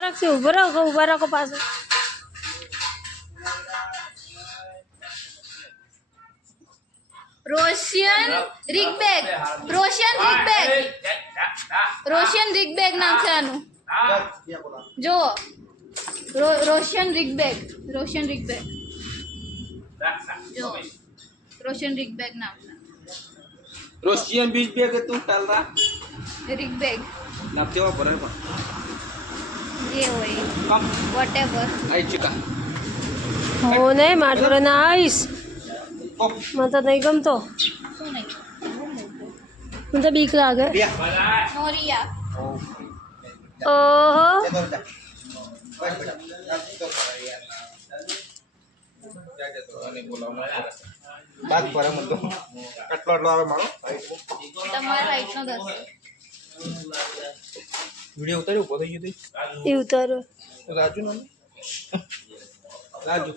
रखी उभा रखो पास रोशियन रिगबैग नाम से आनु जो रोशियन रिगबैग जो रोशियन रिगबैग नाम से रोशियन बीच बैग तू चल रहा रिगबैग नाम तेवा पर ये होय कम व्हाटएवर आई चिका हो नहीं मार नाइस मत नहीं गम तो શું નહીં मुझे बीक लागे નોરિયા ओहो बात पर मत कटलो आटलो આવે મારો તમારા હાઈટ નો 10 વિડિયો ઉતાર્યો ઉભો થઈ ગયો ये उतारो રાજુ નામ રાજુ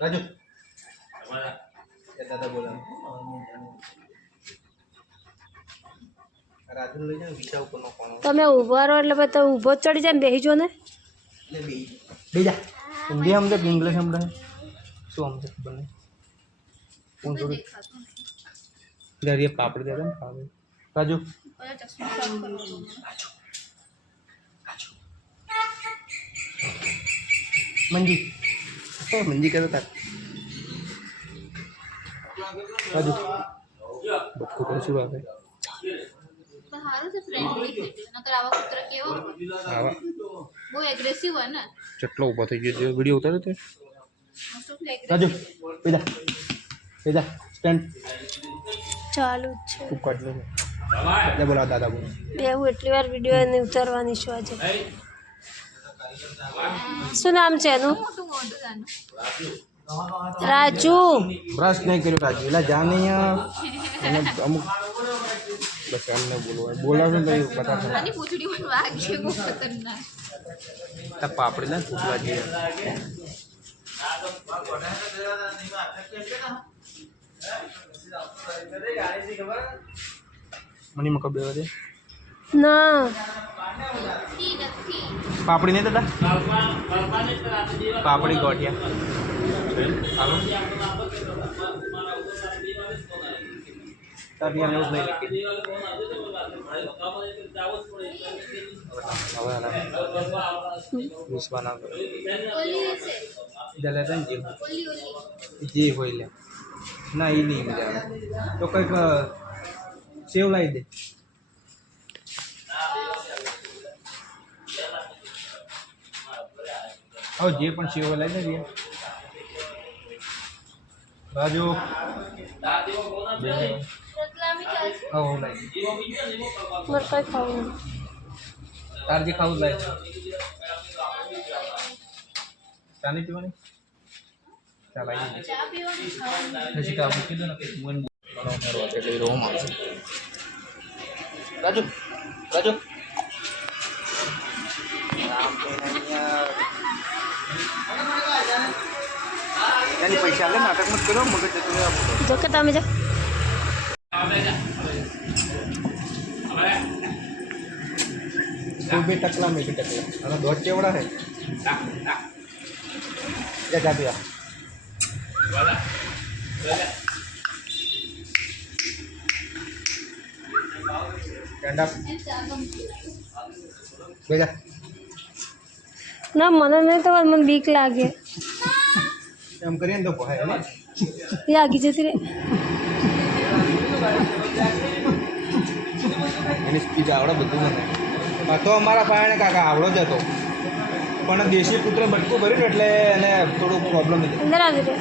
રાજુ દાદા બોલા રાજુ લઈ જાવ વિચાર ઉપર નો કોણ તમે ઉભા રહો એટલે પછી તમે ઊભો જ ચડી જાય ને બેસી જો ને બેજા હિન્દી સમજે કે ઇંગ્લિશ સમજે શું સમજે ખબર નહીં કોણ જોડે ગરીબ પાપડ દે ને પાપડ રાજુ ચશ્મા સાફ કરવાનો મંજી મંજી કરો તાર રાજુ બક્કો તો શું આવે પણ હારું છે ફ્રેન્ડલી થઈ ગયું નકર આવા કૂતરા કેવો આવા બહુ એગ્રેસિવ હોય ને ચટલો ઊભો થઈ ગયો વિડિયો ઉતાર્યો તે મોસ્ટ ઓફ લાઈક રાજુ પેદા સ્ટેન્ડ ચાલુ જ છે ખૂબ કાઢ લે લે બોલા દાદા બોલો એવું એટલી વાર વિડીયો એને ઉતારવાની છું આજે શું નામ છે એનું મોટું મોટું જાનું રાજુ બ્રશ નહીં કર્યો રાજુ એટલે જા નહીં અને અમુક બસ એમને બોલાવું તો પતા કરે આની પૂંછડી પણ વાગી બહુ ખતરનાક તા પાપડી ના ફૂટવા જઈએ મની મકો બેવા દે ના નથી પાપડી નહીં દાદા પાપડી ગોઠિયા હાલો તારી આને જ નહીં હવે વિશ્વાના ઓલી છે દલે તન ઓલી જે હોય લે ના એ નહીં મજા આવે તો કંઈક સેવ લાવી દે હવે જે પણ સેવ લાવી દે રાજુ રતલામી ચાલશે હા લાવી મારે કઈ ખાવું નહીં તાર જે ખાવું લાવી ચાની પીવાની ચાલ આવી ચા પીવાની ખાવાની પછી કામ કીધું ને કે મન બનાવવાનો એટલે રોમ આવશે રાજુ રાજુ એની પૈસા લે નાટક મત કરો મગજ જતું જો કે તમે જો તું બી ટકલા મેં બી ટકલા અને દોઢ કેવડા હે જા જા પિયા સ્ટેન્ડ અપ બેજા ના મને નહીં તો મને બીક લાગે એમ કરીએ ને તો ભાઈ ને એ આગી જતી રે એની સ્પીચ આવડે બધું મને આ તો અમારા પાયાને કાકા આવડો જ હતો પણ દેશી પુત્ર બટકું ભર્યું ને એટલે એને થોડું પ્રોબ્લેમ હતી અંદર આવી રે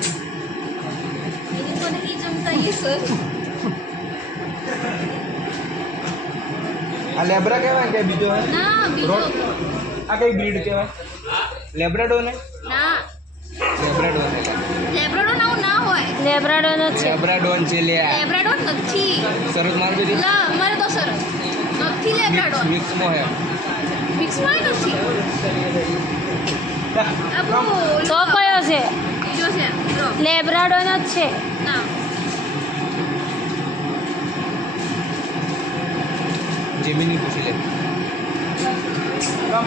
એની કોને ઈ જમતા ઈ સર આ લેબ્રા કહેવાય કે બીજો ના બીજો રોડ આ કઈ બ્રીડ કહેવાય લેબ્રાડો ને ના લેબ્રાડો ને લેબ્રાડો ના હોય લેબ્રાડોનો જ છે લેબ્રાડોન છે લે લેબ્રાડો નથી સરસ માર દીધી લા અમારે તો સર નથી લેબ્રાડો મિક્સમાં હે મિક્સમાં નથી આ બહુ તો કયો છે બીજો છે લો લેબ્રાડોનો જ છે ના જેમીની પૂછી લે કમ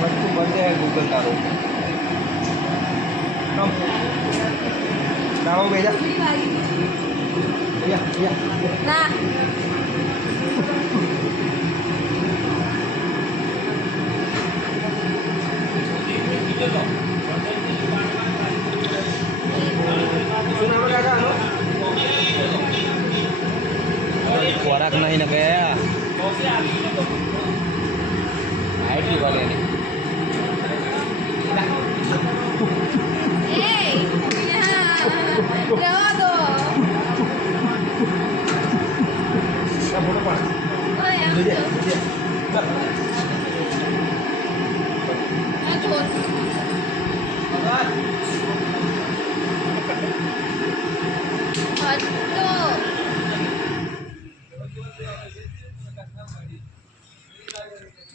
બધું બધે ગૂગલ તારો કમ તારો બેજા ના ખોરાક નહીં ને ગયા હાઈટ પીવા લે રહેવા દો. ફોટો પાડ ઓય, આમ જોજે જો. જોજે આ જો. હટો.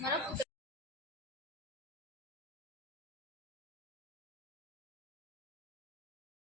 મારો પુત્ર